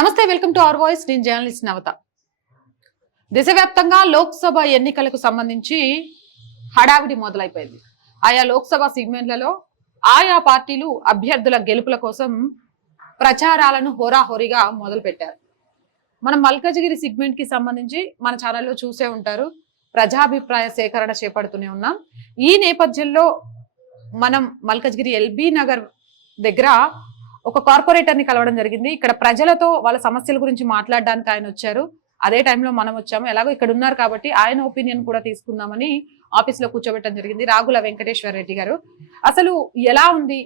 నమస్తే, welcome to our voice. నేను journalist నవత. దేశవ్యాప్తంగా లోక్సభ ఎన్నికలకు సంబంధించి హడావిడి మొదలైపోయింది. ఆయా లోక్సభ సెగ్మెంట్లలో ఆయా పార్టీలు అభ్యర్థుల గెలుపుల కోసం ప్రచారాలను హోరాహోరీగా మొదలుపెట్టారు. మనం మల్కజ్గిరి సెగ్మెంట్ కి సంబంధించి మన ఛానల్లో చూసే ఉంటారు. ప్రజాభిప్రాయ సేకరణ చేపడుతూనే ఉన్నాం. ఈ నేపథ్యంలో మనం మల్కజ్గిరి ఎల్బీ నగర్ దగ్గర ఒక కార్పొరేటర్ ని కలవడం జరిగింది. ఇక్కడ ప్రజలతో వాళ్ళ సమస్యల గురించి మాట్లాడడానికి ఆయన వచ్చారు. అదే టైంలో మనం వచ్చాము. ఎలాగో ఇక్కడ ఉన్నారు కాబట్టి ఆయన ఒపీనియన్ కూడా తీసుకుందామని ఆఫీస్ లో కూర్చోబెట్టడం జరిగింది. రాగుల వెంకటేశ్వర రెడ్డి గారు, అసలు ఎలా ఉంది?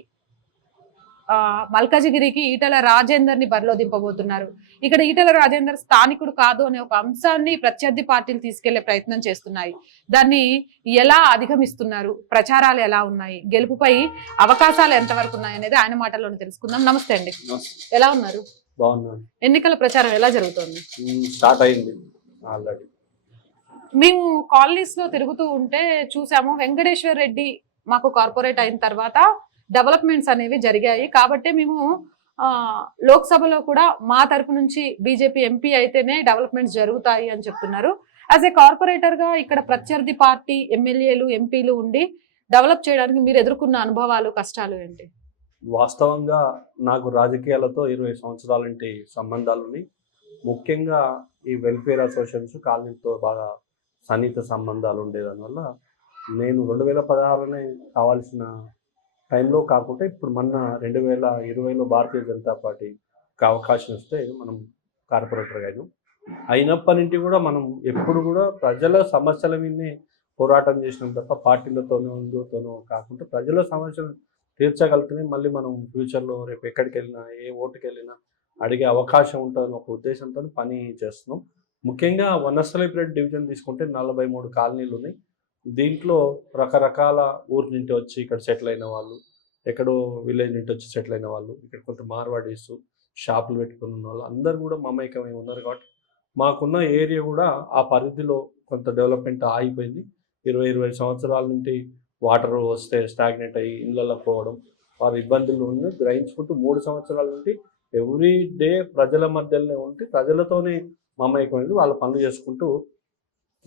మల్కజ్గిరికి ఈటల రాజేందర్ ని బరిలో దింపబోతున్నారు. ఇక్కడ ఈటల రాజేందర్ స్థానికుడు కాదు అనే ఒక అంశాన్ని ప్రత్యర్థి పార్టీలు తీసుకెళ్లే ప్రయత్నం చేస్తున్నాయి. దాన్ని ఎలా అధిగమిస్తున్నారు? ప్రచారాలు ఎలా ఉన్నాయి? గెలుపుపై అవకాశాలు ఎంతవరకు ఉన్నాయి అనేది ఆయన మాటల్లోనే తెలుసుకుందాం. నమస్తే అండి, ఎలా ఉన్నారు? బాగున్నాను. ఎన్నికల ప్రచారం ఎలా జరుగుతోంది? స్టార్ట్ అయింది ఆల్రెడీ. మేము కాలనీస్ లో తిరుగుతూ ఉంటే చూసాము, వెంకటేశ్వర రెడ్డి మాకు కార్పొరేట్ అయిన తర్వాత డెవలప్మెంట్స్ అనేవి జరిగాయి కాబట్టి మేము లోక్సభలో కూడా మా తరపు నుంచి బీజేపీ ఎంపీ అయితేనే డెవలప్మెంట్స్ జరుగుతాయి అని చెప్తున్నారు. యాజ్ ఏ కార్పొరేటర్ గా ఇక్కడ ప్రత్యర్థి పార్టీ ఎమ్మెల్యేలు ఎంపీలు ఉండి డెవలప్ చేయడానికి మీరు ఎదుర్కొన్న అనుభవాలు, కష్టాలు ఏంటి? వాస్తవంగా నాకు రాజకీయాలతో 20 సంవత్సరాల నుండి సంబంధాలు ఉన్నాయి. ముఖ్యంగా ఈ వెల్ఫేర్ అసోసియేషన్స్ కాలనీతో బాగా సన్నిహిత సంబంధాలు ఉండేదానివల్ల నేను 2016లోనే కావాల్సిన టైంలో కాకుండా ఇప్పుడు మొన్న 2020లో భారతీయ జనతా పార్టీకి అవకాశం వస్తే మనం కార్పొరేటర్గా అయినప్పటి నుండి కూడా మనం ఎప్పుడు కూడా ప్రజల సమస్యల మీదనే పోరాటం చేసినాం తప్ప పార్టీలతోనో ఇందుతోనో కాకుండా ప్రజల సమస్యలు తీర్చగలిగితేనే మళ్ళీ మనం ఫ్యూచర్లో రేపు ఎక్కడికి వెళ్ళినా ఏ ఓటుకి వెళ్ళినా అడిగే అవకాశం ఉంటుందని ఒక ఉద్దేశంతో పని చేస్తున్నాం. ముఖ్యంగా వనస్థలిపురం డివిజన్ తీసుకుంటే 43 కాలనీలు ఉన్నాయి. దీంట్లో రకరకాల ఊరి నుండి వచ్చి ఇక్కడ సెటిల్ అయిన వాళ్ళు, ఎక్కడో విలేజ్ నుండి వచ్చి సెటిల్ అయిన వాళ్ళు, ఇక్కడ కొంత మార్వాడీస్ షాపులు పెట్టుకుని ఉన్న వాళ్ళు అందరు కూడా మమైకమై ఉన్నారు. కాబట్టి మాకున్న ఏరియా కూడా ఆ పరిధిలో కొంత డెవలప్మెంట్ ఆగిపోయింది. 20 సంవత్సరాల నుండి వాటర్ వస్తే స్టాగ్నేట్ అయ్యి ఇళ్ళల్లో పోవడం, వారి ఇబ్బందులు గ్రహించుకుంటూ 3 సంవత్సరాల నుండి ఎవ్రీ డే ప్రజల మధ్యలోనే ఉండి ప్రజలతోనే మమైకమైంది. వాళ్ళ పనులు చేసుకుంటూ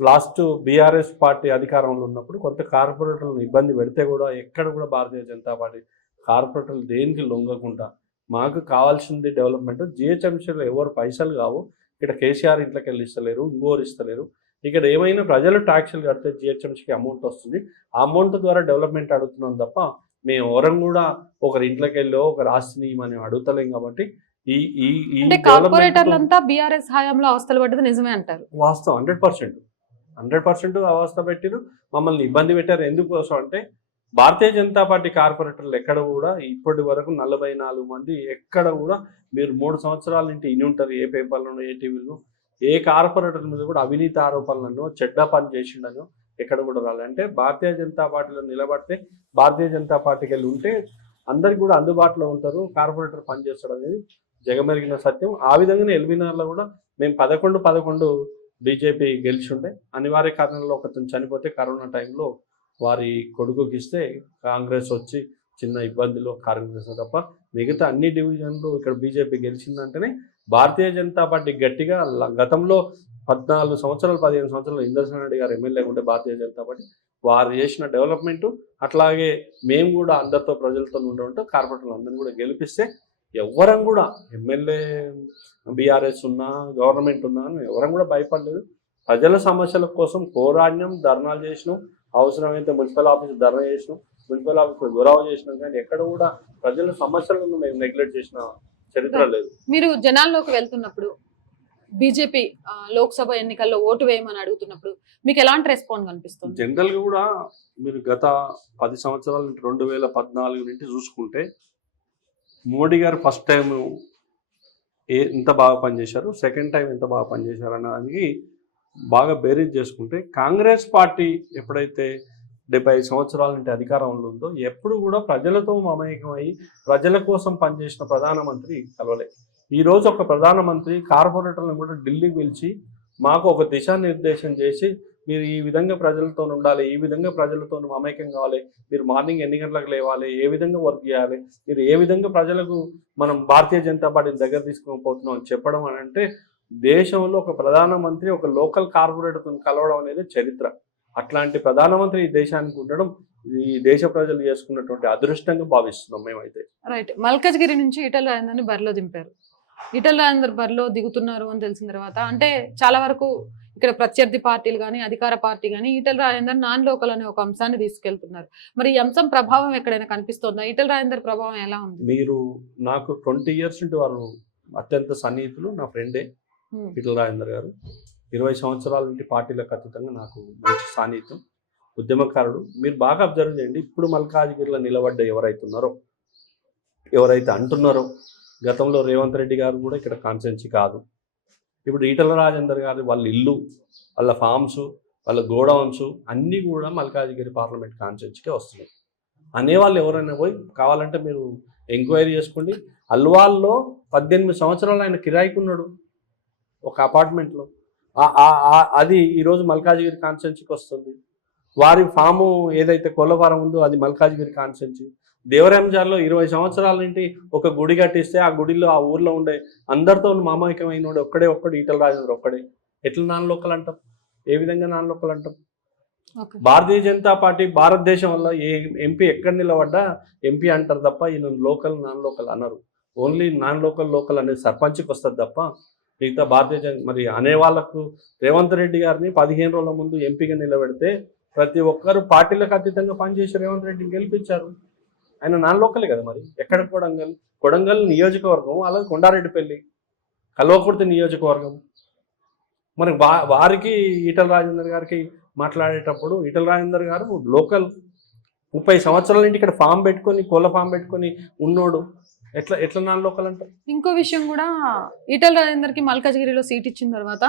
లాస్ట్ బీఆర్ఎస్ పార్టీ అధికారంలో ఉన్నప్పుడు కొంత కార్పొరేటర్లను ఇబ్బంది పెడితే కూడా ఎక్కడ కూడా భారతీయ జనతా పార్టీ కార్పొరేటర్లు దేనికి లొంగకుండా మాకు కావాల్సింది డెవలప్మెంట్. జిహెచ్ఎంసీలో ఎవరు పైసలు కావు, ఇక్కడ కేసీఆర్ ఇంట్లోకి వెళ్ళి ఇస్తలేరు, ఇంకోరు ఇస్తలేరు. ఇక్కడ ఏమైనా ప్రజలు ట్యాక్సులు కడితే జిహెచ్ఎంసీకి అమౌంట్ వస్తుంది. ఆ అమౌంట్ ద్వారా డెవలప్మెంట్ అడుగుతున్నాం తప్ప మేము ఎవరం కూడా ఒకరి ఇంట్లోకి వెళ్ళో ఒకరు ఆస్తిని మనం అడుగుతలేం. కాబట్టి ఈ కార్పొరేటర్లంతా బీఆర్ఎస్ హయాంలో అవస్థలు పడ్డది నిజమే అంటారు. వాస్తవం 100% అవస్థ పెట్టిరు, మమ్మల్ని ఇబ్బంది పెట్టారు. ఎందుకోసం అంటే భారతీయ జనతా పార్టీ కార్పొరేటర్లు ఎక్కడ కూడా ఇప్పటి వరకు 44 మంది ఎక్కడ కూడా మీరు 3 సంవత్సరాల నుండి ఇని ఉంటారు. ఏ పేపర్లోనో ఏ టీవీలో ఏ కార్పొరేటర్ మీద కూడా అవినీతి ఆరోపణలను చెడ్డ పని చేసిండను ఎక్కడ కూడా రాలి. అంటే భారతీయ జనతా పార్టీలో నిలబడితే భారతీయ జనతా పార్టీకి వెళ్ళి ఉంటే అందరికి కూడా అందుబాటులో ఉంటారు, కార్పొరేటర్ పనిచేస్తాడు అనేది జగమెరిగిన సత్యం. ఆ విధంగానే ఎల్బీనగర్లో కూడా మేము 11 బీజేపీ గెలిచి ఉండే. అనివార్య కారణంలో ఒకతను చనిపోతే కరోనా టైంలో వారి కొడుకుకి ఇస్తే కాంగ్రెస్ వచ్చి చిన్న ఇబ్బందులు కాంగ్రెస్ తప్ప మిగతా అన్ని డివిజన్లు ఇక్కడ బీజేపీ గెలిచిందంటేనే భారతీయ జనతా పార్టీ గట్టిగా గతంలో 14 సంవత్సరాలు 15 సంవత్సరాలు ఇందర్శన్ రెడ్డి గారు ఎమ్మెల్యే ఉంటే భారతీయ జనతా పార్టీ వారు చేసిన డెవలప్మెంట్ అట్లాగే మేము కూడా అందరితో ప్రజలతో ఉండటం కార్పొరేటర్లు అందరినీ కూడా గెలిపిస్తే ఎవరం కూడా ఎమ్మెల్యే బీఆర్ఎస్ ఉన్నా గవర్నమెంట్ ఉన్నా ఎవరం కూడా భయపడలేదు. ప్రజల సమస్యల కోసం పోరాడినాం, ధర్నాలు చేసినాం, అవసరమైతే మున్సిపల్ ఆఫీస్ ధర్నా చేసినాం, మున్సిపల్ ఆఫీస్ గొడవ చేసినాం. కానీ ఎక్కడ కూడా ప్రజల సమస్యలను మేము నెగ్లెక్ట్ చేసిన చరిత్ర లేదు. మీరు జనాల్లోకి వెళ్తున్నప్పుడు బీజేపీ లోక్సభ ఎన్నికల్లో ఓటు వేయమని అడుగుతున్నప్పుడు మీకు ఎలాంటి రెస్పాన్స్ కనిపిస్తుంది? జనరల్గా కూడా మీరు గత 10 సంవత్సరాల నుండి 2014 నుండి చూసుకుంటే మోడీ గారు ఫస్ట్ టైం ఎంత బాగా పనిచేశారు, సెకండ్ టైం ఎంత బాగా పనిచేశారు అన్నదానికి బాగా బేరీజ్ చేసుకుంటే కాంగ్రెస్ పార్టీ ఎప్పుడైతే 75 సంవత్సరాల నుండి అధికారంలో ఉందో ఎప్పుడు కూడా ప్రజలతో మమేకమై ప్రజల కోసం పనిచేసిన ప్రధానమంత్రి కలవలే. ఈరోజు ఒక ప్రధానమంత్రి కార్పొరేటర్లను కూడా ఢిల్లీకి పిలిచి మాకు ఒక దిశానిర్దేశం చేసి మీరు ఈ విధంగా ప్రజలతో ఉండాలి, ఈ విధంగా ప్రజలతో మమేకం కావాలి, మీరు మార్నింగ్ ఎన్ని గంటలకు లేవాలి, ఏ విధంగా వర్క్ చేయాలి, మీరు ఏ విధంగా ప్రజలకు మనం భారతీయ జనతా పార్టీని దగ్గర తీసుకుపోతున్నాం అని చెప్పడం అని అంటే దేశంలో ఒక ప్రధానమంత్రి ఒక లోకల్ కార్పొరేటర్తో కలవడం అనేది చరిత్ర. అట్లాంటి ప్రధానమంత్రి ఈ దేశానికి ఉండడం ఈ దేశ ప్రజలు చేసుకున్నటువంటి అదృష్టంగా భావిస్తున్నాం మేమైతే. రైట్. మల్కజ్గిరి నుంచి ఈటెల రాజేందర్ని బరిలో దింపారు. ఈటెల రాజేందర్ బరిలో దిగుతున్నారు అని తెలిసిన తర్వాత అంటే చాలా వరకు ఇక్కడ ప్రత్యర్థి పార్టీలు కానీ అధికార పార్టీ కానీ ఈటెల రాజేందర్ నాన్ లోకల్ అనే ఒక అంశాన్ని తీసుకెళ్తున్నారు. మరి ఈ అంశం ప్రభావం ఎక్కడైనా కనిపిస్తుందా? ఈటెల రాజేందర్ ప్రభావం ఎలా ఉంది? మీరు నాకు 20 years నుండి వారు అత్యంత సన్నిహితులు, నా ఫ్రెండే ఈటెల రాజేందర్ గారు. 20 సంవత్సరాల నుండి పార్టీలకు అతీతంగా నాకు మంచి సాన్నిహిత్యం, ఉద్యమకారుడు. మీరు బాగా అబ్జర్వ్ చేయండి, ఇప్పుడు మల్కాజ్గిరిలో నిలబడ్డ ఎవరైతే అంటున్నారో గతంలో రేవంత్ రెడ్డి గారు కూడా ఇక్కడ కాన్స్టిట్యున్సీ కాదు. ఇప్పుడు ఈటెల రాజేందర్ గారు వాళ్ళ ఇల్లు, వాళ్ళ ఫామ్స్, వాళ్ళ గోడౌన్స్ అన్నీ కూడా మల్కాజ్గిరి పార్లమెంట్ కాన్స్టిట్యున్సీకే వస్తున్నాయి. అనేవాళ్ళు ఎవరైనా పోయి కావాలంటే మీరు ఎంక్వైరీ చేసుకోండి. అల్వాల్లో 18 సంవత్సరాలు ఆయన కిరాయికి ఉన్నాడు ఒక అపార్ట్మెంట్లో. అది ఈరోజు మల్కాజ్గిరి కాన్స్టిట్యున్సీకి వస్తుంది. వారి ఫాము ఏదైతే కొల్లవరం ఉందో అది మల్కాజ్గిరి కాన్స్టిట్యున్సీ. దేవరంజాల్లో 20 సంవత్సరాల నుండి ఒక గుడి కట్టిస్తే ఆ గుడిలో ఆ ఊర్లో ఉండే అందరితో మామూలికమైనోడు ఒక్కడు ఈటెల రాజేందర్ ఒక్కడే. ఎట్లా నాన్ లోకల్ అంటాం? ఏ విధంగా నాన్ లోకల్ అంటాం? భారతీయ జనతా పార్టీ భారతదేశం వల్ల ఏ ఎంపీ ఎక్కడ నిలబడ్డా ఎంపీ అంటారు తప్ప ఈయన లోకల్ నాన్ లోకల్ అన్నారు. ఓన్లీ నాన్ లోకల్ అనేది సర్పంచ్కి వస్తుంది తప్ప మిగతా మరి అనేవాళ్లకు రేవంత్ రెడ్డి గారిని 15 రోజుల ముందు ఎంపీగా నిలబెడితే ప్రతి ఒక్కరు పార్టీలకు అతీతంగా పనిచేసి రేవంత్ రెడ్డిని గెలిపించారు. ఆయన నాన్ లోకలే కదా. మరి ఎక్కడ కొడంగల్ నియోజకవర్గం, అలాగే కొండారెడ్డిపల్లి, కల్వకుర్తి నియోజకవర్గం. మరి వారికి ఈటెల రాజేందర్ గారికి మాట్లాడేటప్పుడు ఈటెల రాజేందర్ గారు లోకల్ 30 సంవత్సరాల నుండి ఇక్కడ ఫామ్ పెట్టుకొని కోళ్ళ ఫామ్ పెట్టుకొని ఉన్నోడు ఎట్లా నాన్ లోకల్ అంటారు? ఇంకో విషయం కూడా, ఈటెల రాజేందర్కి మల్కజ్గిరిలో సీట్ ఇచ్చిన తర్వాత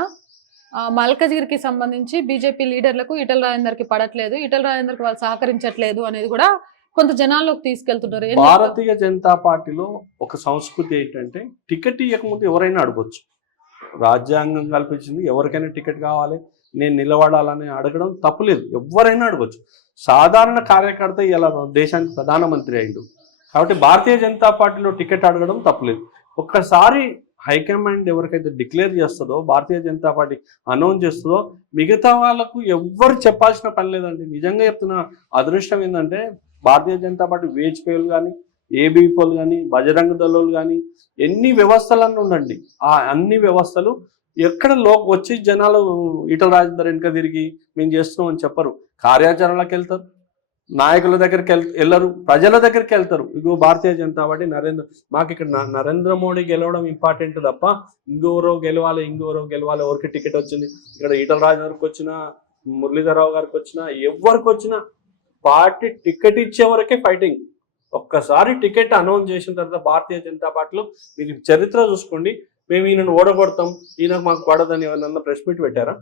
మల్కజ్గిరికి సంబంధించి బీజేపీ లీడర్లకు ఈటెల రాజేందర్కి పడట్లేదు, ఈటెల రాజేందర్కి వాళ్ళు సహకరించట్లేదు అనేది కూడా కొంత జనాల్లోకి తీసుకెళ్తున్నారు. భారతీయ జనతా పార్టీలో ఒక సంస్కృతి ఏంటంటే టికెట్ ఇవ్వకముందు ఎవరైనా అడగొచ్చు. రాజ్యాంగం కల్పించింది ఎవరికైనా టికెట్ కావాలి, నేను నిలబడాలని అడగడం తప్పులేదు, ఎవరైనా అడగొచ్చు. సాధారణ కార్యకర్త ఇలా దేశానికి ప్రధానమంత్రి అయిండు కాబట్టి భారతీయ జనతా పార్టీలో టికెట్ అడగడం తప్పులేదు. ఒక్కసారి హైకమాండ్ ఎవరికైతే డిక్లేర్ చేస్తుందో, భారతీయ జనతా పార్టీ అనౌన్స్ చేస్తుందో మిగతా వాళ్ళకు ఎవ్వరు చెప్పాల్సిన పని లేదండి. నిజంగా చెప్తున్న అదృష్టం ఏంటంటే భారతీయ జనతా పార్టీ వేజ్పేలు కానీ, ఏబీపీలు కానీ, బజరంగ దళాలు కానీ ఎన్ని వ్యవస్థలన్నీ ఉండండి, ఆ అన్ని వ్యవస్థలు ఎక్కడ వచ్చి జనాలు ఈటెల రాజేందర్ వెనుక తిరిగి మేము చేస్తున్నాం అని చెప్పరు. కార్యాచరణలకు వెళ్తారు, నాయకుల దగ్గరికి వెళ్ళరు, ప్రజల దగ్గరికి వెళ్తారు. ఇగో భారతీయ జనతా పార్టీ మాకు ఇక్కడ నరేంద్ర మోడీ గెలవడం ఇంపార్టెంట్ తప్ప ఇంకెవరో గెలవాలి ఎవరికి టికెట్ వచ్చింది. ఇక్కడ ఈటెల రాజేందర్కి వచ్చినా, మురళీధరరావు గారికి వచ్చినా, ఎవరికి వచ్చినా పార్టీ టికెట్ ఇచ్చే వరకే ఫైటింగ్. ఒక్కసారి టికెట్ అనౌన్స్ చేసిన తర్వాత భారతీయ జనతా పార్టీలో మీరు చరిత్ర చూసుకోండి, మేము ఈయనను ఓడగొడతాం, ఈయనకు మాకు పడదని ఎవరన్నా ప్రెస్ మీట్ పెట్టారా?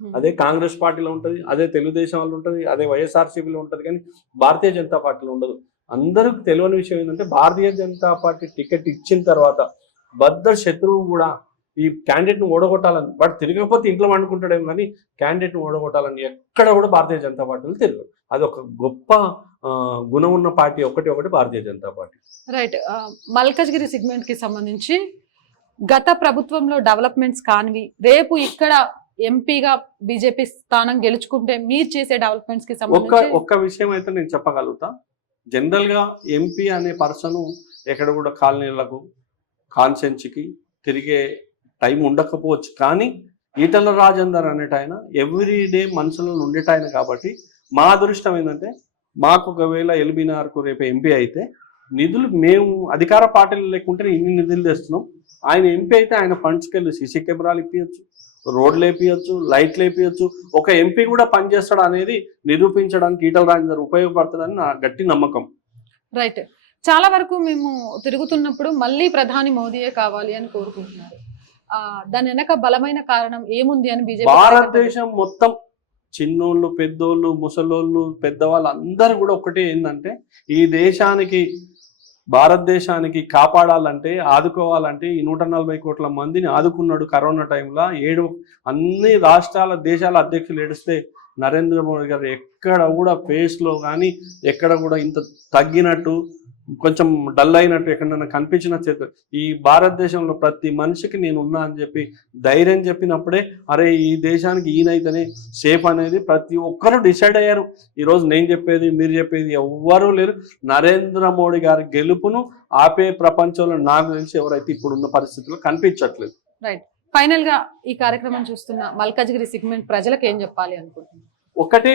అదే కాంగ్రెస్ పార్టీలో ఉంటుంది, అదే తెలుగుదేశం వాళ్ళు ఉంటుంది, అదే వైఎస్ఆర్సీపీలో ఉంటుంది, కానీ భారతీయ జనతా పార్టీలో ఉండదు. అందరికి తెలియని విషయం ఏంటంటే భారతీయ జనతా పార్టీ టికెట్ ఇచ్చిన తర్వాత బద్ద శత్రువు కూడా ఈ క్యాండిడేట్ను ఓడగొట్టాలని, వాడు తిరగకపోతే ఇంట్లో వండుకుంటాడేమో కానీ క్యాండిడేట్ను ఓడగొట్టాలని ఎక్కడ కూడా భారతీయ జనతా పార్టీలు తిరగదు. అది ఒక గొప్ప గుణం ఉన్న పార్టీ ఒకటి Bharatiya Janata Party. Right. Malkajgiri segment కి సంబంధించి గత ప్రభుత్వంలో డెవలప్మెంట్స్ కానివి, రేపు ఇక్కడ ఎంపీగా బీజేపీ స్థానం గెలుచుకుంటే మీరు చేసే డెవలప్మెంట్స్ కి సంబంధించి ఒక్క విషయం అయితే నేను చెప్పగలుగుతా. జనరల్ గా ఎంపీ అనే పర్సన్ ఎక్కడ కూడా కాలనీలకు కాన్స్టిట్యున్సీకి తిరిగే టైం ఉండకపోవచ్చు, కానీ ఈటెల రాజేందర్ అనేటాయన ఎవ్రీడే మనసులో ఉండేటాయన కాబట్టి మా అదృష్టం ఏంటంటే మాకు ఒకవేళ ఎల్బీనగర్కు రేపు ఎంపీ అయితే నిధులు మేము అధికార పార్టీలు లేకుంటే ఇన్ని నిధులు తెస్తున్నాం. ఆయన ఎంపీ అయితే ఆయన ఫండ్స్కి వెళ్ళి సీసీ కెమెరాలు ఇప్పించచ్చు, రోడ్లు వేపించచ్చు, లైట్లు వేపించచ్చు. ఒక ఎంపీ కూడా పనిచేస్తాడు అనేది నిరూపించడానికి ఈటెల రాజేందర్ ఉపయోగపడుతుందని నా గట్టి నమ్మకం. రైట్. చాలా వరకు మేము తిరుగుతున్నప్పుడు మళ్ళీ ప్రధాని మోదీయే కావాలి అని కోరుకుంటున్నారు. దాని వెనక బలమైన కారణం ఏముంది అని బీజేపీ భారతదేశం మొత్తం చిన్నోళ్ళు, పెద్దోళ్ళు, ముసలోళ్ళు, పెద్దవాళ్ళు అందరూ కూడా ఒకటే ఏంటంటే ఈ దేశానికి భారతదేశానికి కాపాడాలంటే ఆదుకోవాలంటే ఈ 140 కోట్ల మందిని ఆదుకున్నాడు కరోనా టైంలో. అన్ని రాష్ట్రాల దేశాల అధ్యక్షులు ఏడిస్తే నరేంద్ర మోడీ గారు ఎక్కడ కూడా ఫేస్లో కానీ ఎక్కడ కూడా ఇంత తగ్గినట్టు కొంచెం డల్ అయినట్టు ఎక్కడన్నా కనిపించిన చేత ఈ భారతదేశంలో ప్రతి మనిషికి నేను ఉన్నా అని చెప్పి ధైర్యం చెప్పినప్పుడే అరే ఈ దేశానికి ఈయనైతేనే సేఫ్ అనేది ప్రతి ఒక్కరూ డిసైడ్ అయ్యారు. ఈరోజు నేను చెప్పేది మీరు చెప్పేది ఎవ్వరూ లేరు. నరేంద్ర మోడీ గారి గెలుపును ఆపే ప్రపంచంలో నాకు తెలిసి ఎవరైతే ఇప్పుడున్న పరిస్థితుల్లో కనిపించట్లేదు. రైట్. ఫైనల్ గా ఈ కార్యక్రమం చూస్తున్న మల్కాజ్గిరి సెగ్మెంట్ ప్రజలకు ఏం చెప్పాలి అనుకుంటున్నాను? ఒకటే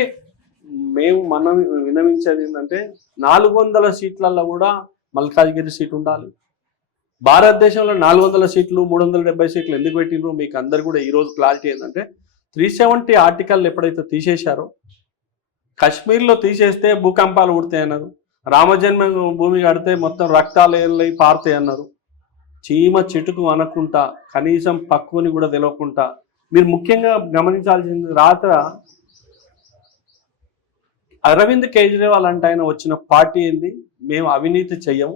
మనం విన్నవించేది ఏంటంటే 400 సీట్లలో కూడా మల్కాజ్గిరి సీట్ ఉండాలి. భారతదేశంలో 400 సీట్లు 370 సీట్లు ఎందుకు పెట్టినరో మీకు అందరు కూడా ఈరోజు క్లారిటీ ఏంటంటే 370 ఆర్టికల్ ఎప్పుడైతే తీసేశారో కాశ్మీర్లో తీసేస్తే భూకంపాలు ఉడతాయన్నారు. రామజన్మ భూమి కడితే మొత్తం రక్తాలు ఏళ్ళై పారుతాయి అన్నారు. చీమ చెట్టుకు అనకుండా కనీసం పక్కుని కూడా తెలియకుండా మీరు ముఖ్యంగా గమనించాల్సింది రాత్ర అరవింద్ కేజ్రీవాల్ అంటే ఆయన వచ్చిన పార్టీ ఏంది, మేము అవినీతి చెయ్యము,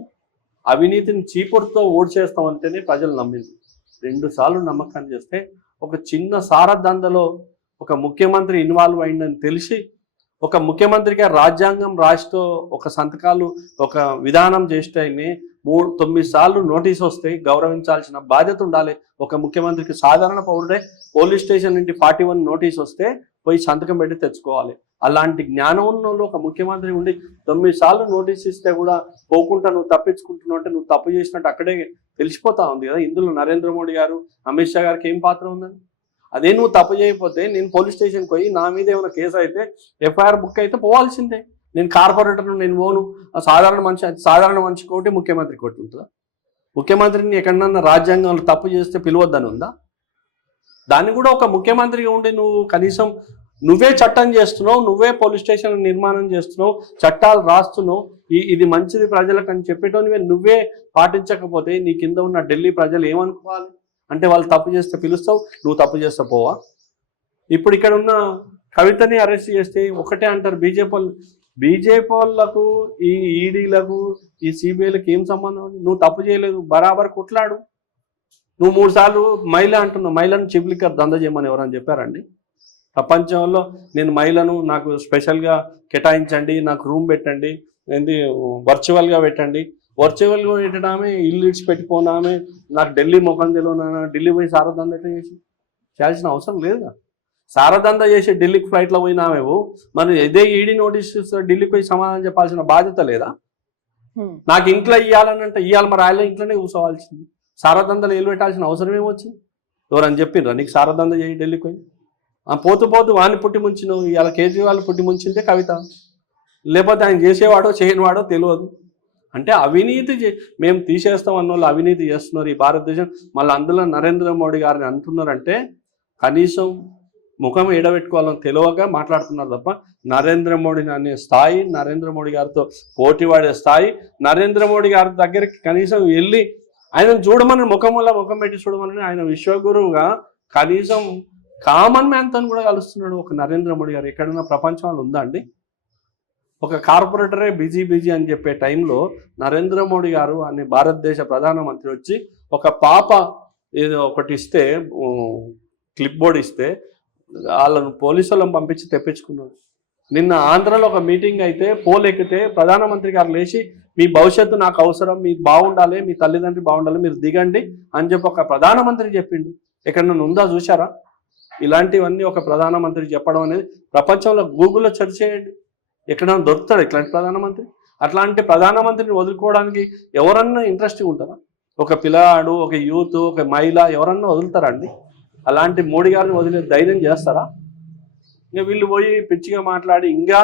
అవినీతిని చీపురుతో ఓడ్చేస్తామంటేనే ప్రజలు నమ్మింది. 2 సార్లు నమ్మకాన్ని చేస్తే ఒక చిన్న సారదందలో ఒక ముఖ్యమంత్రి ఇన్వాల్వ్ అయిందని తెలిసి ఒక ముఖ్యమంత్రిగా రాజ్యాంగం రాసితో ఒక సంతకాలు ఒక విధానం చేస్తే 9 సార్లు నోటీస్ వస్తే గౌరవించాల్సిన బాధ్యత ఉండాలి. ఒక ముఖ్యమంత్రికి సాధారణ పౌరుడే పోలీస్ స్టేషన్ నుండి 41 నోటీస్ వస్తే పోయి సంతకం పెట్టి తెచ్చుకోవాలి. అలాంటి జ్ఞానం ఉన్న ఒక ముఖ్యమంత్రి ఉండి 9 సార్లు నోటీస్ ఇస్తే కూడా పోకుండా నువ్వు తప్పించుకుంటున్నావు అంటే నువ్వు తప్పు చేసినట్టు అక్కడే తెలిసిపోతా ఉంది కదా. ఇందులో నరేంద్ర మోడీ గారు అమిత్ షా గారికి ఏం పాత్ర ఉందని? అదే నువ్వు తప్పు చేయకపోతే నేను పోలీస్ స్టేషన్కి పోయి నా మీద ఏమైనా కేసు అయితే ఎఫ్ఐఆర్ బుక్ అయితే పోవాల్సిందే. నేను కార్పొరేటర్ను, నేను పోను. సాధారణ మనిషి కోటి ముఖ్యమంత్రి కోటి ఉంటుందా? ముఖ్యమంత్రిని ఎక్కడన్నా రాజ్యాంగంలో తప్పు చేస్తే పిలవద్దని ఉందా? దాన్ని కూడా ఒక ముఖ్యమంత్రిగా ఉండి నువ్వు కనీసం నువ్వే చట్టం చేస్తున్నావు, నువ్వే పోలీస్ స్టేషన్ నిర్మాణం చేస్తున్నావు, చట్టాలు రాస్తున్నావు, ఇది మంచిది ప్రజలకు అని చెప్పేటోనివే నువ్వే పాటించకపోతే నీ కింద ఉన్న ఢిల్లీ ప్రజలు ఏమనుకోవాలి? అంటే వాళ్ళు తప్పు చేస్తే పిలుస్తావు, నువ్వు తప్పు చేస్తే పోవా? ఇప్పుడు ఇక్కడ ఉన్న కవితని అరెస్ట్ చేస్తే ఒకటే అంటారు బీజేపీ వాళ్ళకు ఈ ఈడీలకు ఈ సిబిఐలకు ఏం సంబంధం? నువ్వు తప్పు చేయలేదు, బరాబర్ కొట్లాడు. నువ్వు 3 సార్లు మహిళ అంటున్నావు, మహిళను చీఫ్ లిక్కర్ దందా చేయమని ఎవరని చెప్పారండి? ప్రపంచంలో నేను మహిళను నాకు స్పెషల్గా కేటాయించండి, నాకు రూమ్ పెట్టండి, ఏంటి వర్చువల్గా పెట్టండి. వర్చువల్గా పెట్టడమే ఇల్లు ఇడిచి పెట్టిపోనామే నాకు ఢిల్లీ ముఖం తెలియనా, ఢిల్లీ పోయి సారదంద ఎట్లా చేయాల్సిన అవసరం లేదుగా. సారదంద చేసి ఢిల్లీకి ఫ్లైట్లో పోయినామేవు, మరి ఇదే ఈడీ నోటీస్ ఢిల్లీకి పోయి సమాధానం చెప్పాల్సిన బాధ్యత లేదా? నాకు ఇంట్లో ఇవ్వాలని అంటే ఇవ్వాలి, మరి ఆయన ఇంట్లోనే కూర్చోవాల్సింది. సారదందలు ఏలు పెట్టాల్సిన అవసరం ఏమొచ్చింది? ఎవరని చెప్పిండ్రా నీకు సారదంద చేయి ఢిల్లీకి పోయి? పోతూ వాడిని పుట్టి ముంచినావు. ఇవాళ కేజ్రీవాల్ పుట్టి ముంచిందే కవిత, లేకపోతే ఆయన చేసేవాడో చేయనివాడో తెలియదు. అంటే అవినీతి మేము తీసేస్తాం అన్న వాళ్ళు అవినీతి చేస్తున్నారు ఈ భారతదేశం. మళ్ళీ అందులో నరేంద్ర మోడీ గారిని అంటున్నారంటే కనీసం ముఖం ఏడబెట్టుకోవాలని తెలియక మాట్లాడుతున్నారు తప్ప నరేంద్ర మోడీని అనే స్థాయి, నరేంద్ర మోడీ గారితో పోటీ పడే స్థాయి, నరేంద్ర మోడీ గారి దగ్గరికి కనీసం వెళ్ళి ఆయన చూడమని ముఖం పెట్టి చూడమని ఆయన విశ్వగురువుగా కనీసం కామన్ మ్యాన్తో కూడా కలుస్తున్నాడు ఒక నరేంద్ర మోడీ గారు. ఎక్కడైనా ప్రపంచంలో ఉందా అండి? ఒక కార్పొరేటరే బిజీ అని చెప్పే టైంలో నరేంద్ర మోడీ గారు అనే భారతదేశ ప్రధానమంత్రి వచ్చి ఒక పాప ఏదో ఒకటి ఇస్తే క్లిప్ బోర్డ్ ఇస్తే వాళ్ళను పోలీసులను పంపించి తెప్పించుకున్నాడు. నిన్న ఆంధ్రలో ఒక మీటింగ్ అయితే పోల్ ఎక్కితే ప్రధానమంత్రి గారు లేచి మీ భవిష్యత్తు నాకు అవసరం, మీరు బాగుండాలి, మీ తల్లిదండ్రులు బాగుండాలి, మీరు దిగండి అని చెప్పి ఒక ప్రధానమంత్రి చెప్పిండు. ఎక్కడన్నా ఉందా చూసారా? ఇలాంటివన్నీ ఒక ప్రధానమంత్రి చెప్పడం అనేది ప్రపంచంలో గూగుల్లో సెర్చ్ చేయండి, ఎక్కడైనా దొరుకుతాడు ఇట్లాంటి ప్రధానమంత్రి. అట్లాంటి ప్రధానమంత్రిని వదులుకోవడానికి ఎవరన్నా ఇంట్రెస్టింగ్ ఉంటారా? ఒక పిల్లాడు, ఒక యూత్, ఒక మహిళ ఎవరన్నా వదులుతారా అండి? అలాంటి మోడీ గారిని వదిలే ధైర్యం చేస్తారా? ఇంకా వీళ్ళు పోయి పిచ్చిగా మాట్లాడి ఇంకా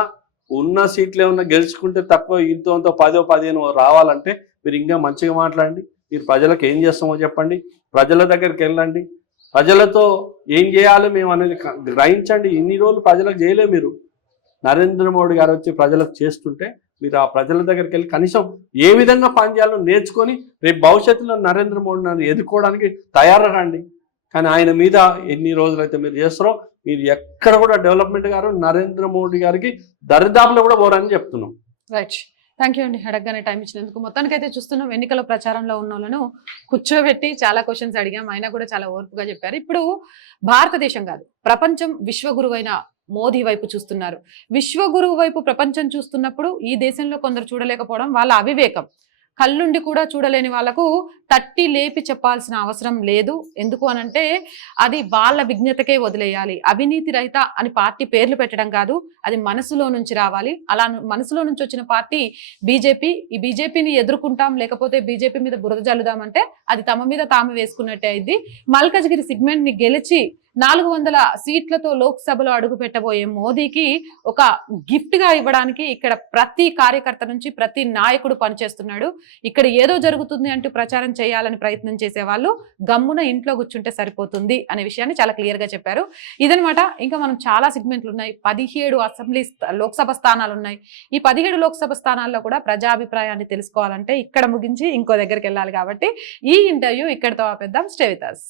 ఉన్న సీట్లు ఏమన్నా గెలుచుకుంటే తక్కువ ఇంతో 10-15 రావాలంటే మీరు ఇంకా మంచిగా మాట్లాడండి. మీరు ప్రజలకు ఏం చేస్తామో చెప్పండి, ప్రజల దగ్గరికి వెళ్ళండి, ప్రజలతో ఏం చేయాలి మేము అనేది గ్రహించండి. ఇన్ని రోజులు ప్రజలకు చేయలే మీరు. నరేంద్ర మోడీ గారు వచ్చి ప్రజలకు చేస్తుంటే మీరు ఆ ప్రజల దగ్గరికి వెళ్ళి కనీసం ఏ విధంగా పనిచేయాలో నేర్చుకొని రేపు భవిష్యత్తులో నరేంద్ర మోడీని ఎదుర్కోవడానికి తయారకండి. కానీ ఆయన మీద ఎన్ని రోజులైతే మీరు చేస్తారో మీరు ఎక్కడ కూడా డెవలప్మెంట్ గారు నరేంద్ర మోడీ గారికి దరిదాపులో కూడా పోరని చెప్తున్నాం. రైట్. థ్యాంక్ యూ అండి, అడగగానే టైం ఇచ్చినందుకు. మొత్తానికైతే చూస్తున్నాం, ఎన్నికల ప్రచారంలో ఉన్న వాళ్ళను కూర్చోబెట్టి చాలా క్వశ్చన్స్ అడిగాం, ఆయన కూడా చాలా ఓర్పుగా చెప్పారు. ఇప్పుడు భారతదేశం కాదు, ప్రపంచం విశ్వగురువైన మోదీ వైపు చూస్తున్నారు. విశ్వగురువు వైపు ప్రపంచం చూస్తున్నప్పుడు ఈ దేశంలో కొందరు చూడలేకపోవడం వాళ్ళ అవివేకం. కళ్ళుండి కూడా చూడలేని వాళ్ళకు తట్టి లేపి చెప్పాల్సిన అవసరం లేదు. ఎందుకు అనంటే అది వాళ్ళ విజ్ఞతకే వదిలేయాలి. అవినీతి రహిత అని పార్టీ పేర్లు పెట్టడం కాదు, అది మనసులో నుంచి రావాలి. అలా మనసులో నుంచి వచ్చిన పార్టీ బీజేపీ. ఈ బీజేపీని ఎదుర్కొంటాం, లేకపోతే బీజేపీ మీద బురద జల్లుదామంటే అది తమ మీద తాము వేసుకున్నట్టే అయింది. మల్కజ్గిరి సెగ్మెంట్ ని గెలిచి 400 సీట్లతో లోక్సభలో అడుగు పెట్టబోయే మోదీకి ఒక గిఫ్ట్ గా ఇవ్వడానికి ఇక్కడ ప్రతి కార్యకర్త నుంచి ప్రతి నాయకుడు పనిచేస్తున్నాడు. ఇక్కడ ఏదో జరుగుతుంది అంటూ ప్రచారం చేయాలని ప్రయత్నం చేసే వాళ్ళు గమ్మున ఇంట్లో కూర్చుంటే సరిపోతుంది అనే విషయాన్ని చాలా క్లియర్ గా చెప్పారు. ఇదనమాట. ఇంకా మనం చాలా సెగ్మెంట్లు ఉన్నాయి, 17 లోక్సభ స్థానాలు ఉన్నాయి. ఈ 17 లోక్సభ స్థానాల్లో కూడా ప్రజాభిప్రాయాన్ని తెలుసుకోవాలంటే ఇక్కడ ముగించి ఇంకో దగ్గరికి వెళ్ళాలి. కాబట్టి ఈ ఇంటర్వ్యూ ఇక్కడితో ఆపేద్దాం. Stay with us.